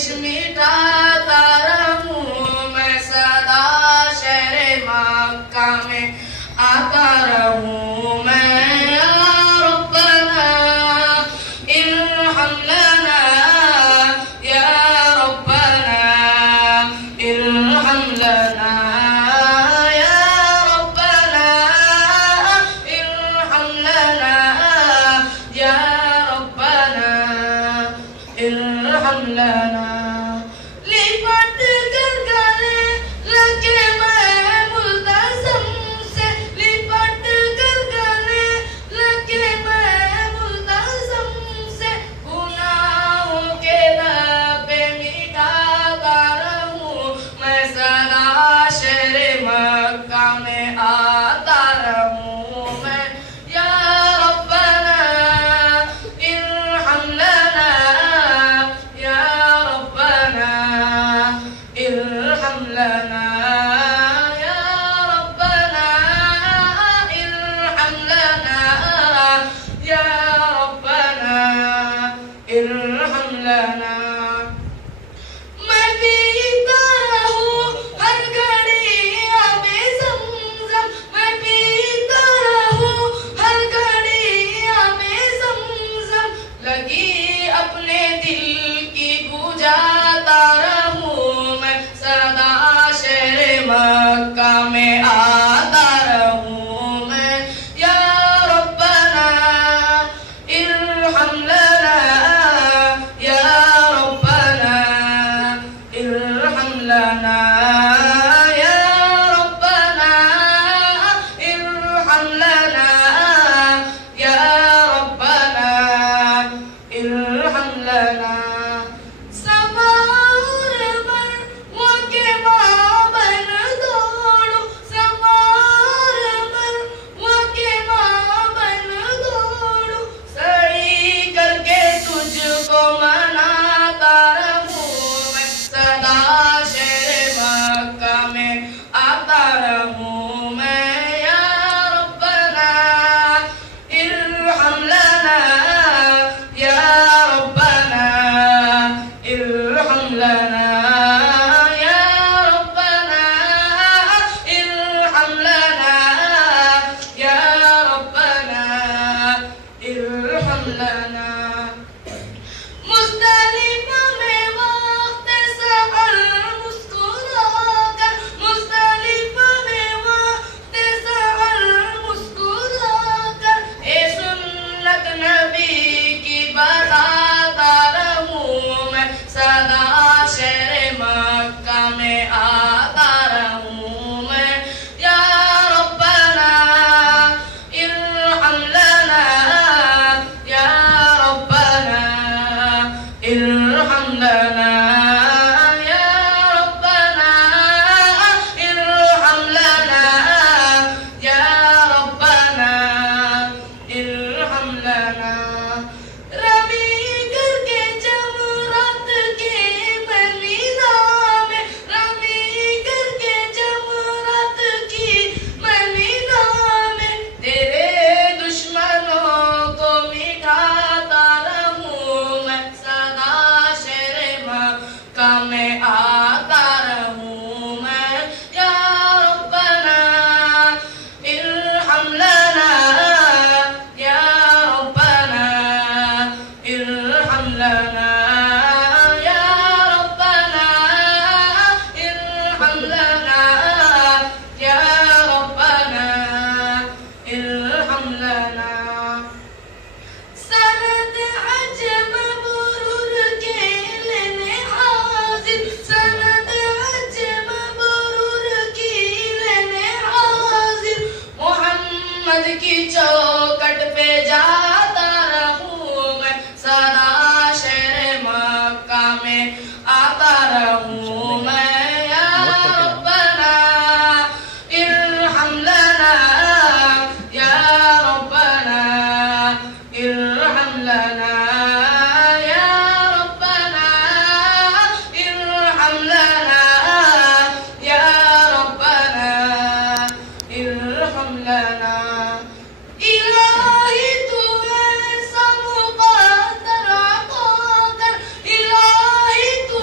ख्वाहिश मिटाता रहूं मैं सदा शहरे मक्का में आता रहूं मैं। या रब्बना इरहम लना या रब्बना इरहम लना या रब्बना इरहम लना या रब्बना इरहम लना। लिपट कर गले लगे मैं मुल्तज़म से, लिपट कर गले लगे मैं मुल्तज़म से, गुनाहों के लबे मिटाता रहूं मैं सदा शहरे मक्का में आता रहूं मैं। या रब्बना इरहम लना या रब्बना इरहम लना या रब्बना इरहम लना या रब्बना इरहम लना। मैं पीता रहूं हर घड़ी आबे ज़मज़म, मैं पीता रहूं हर घड़ी आबे ज़मज़म, लगी अपने दिल की बुझाता रहूं मैं सदा शहरे मक्का में आता रहूं मैं। या रब्बना इरहम लना या रब्बना इरहम लना या रब्बना इरहम लना या रब्बना इरहम लना। समार पर वाके माबन दौड़ू, समार पर वाके माबन दौड़ू, सही करके तुझको मनाता रहूं मैं सदा शहरे मक्का में आता रहूं मैं। या रब्बना इरहम लना या रब्बना इरहम लना या रब्बना इरहम लना या रब्बना इरहम लना। मुज़दलिफ़ा में वक्त सहर मुस्कुराकर, मुज़दलिफ़ा में वक्त सहर मुस्कुराकर, ए सुन्नत नबी की बताता रहूं मैं सदा शहरे मक्का में आता रहूं मैं। या रब्बना इरहम लना या रब्बना इरहम लना या रब्बना इरहम लना या रब्बना इरहम लना। रबी करके जमरात के मदीना में, रबी करके जमरात की मदीना में, तेरे दुश्मनों को मिटाता रहूं मैं सदा शहरे मक्का में आता रहूं मैं। या रब्बना इरहम लना या रब्बना इरहम लना या रब्बना इरहम लना या रब्बना इरहम लना। सनद अजम बुरूर के लेने हाजिर, सनद अजम बुरूर की लेने हाजिर, मोहम्मद की चौखट पे जाता रहूं मैं सदा शहरे मक्का में आता रहूं मैं। या रब्बना इरहम लना या रब्बना इरहम लना या रब्बना इरहम लना या रब्बना इरहम लना। इलाही तू ऐसा मुक़द्दर अता कर, इलाही तू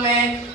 में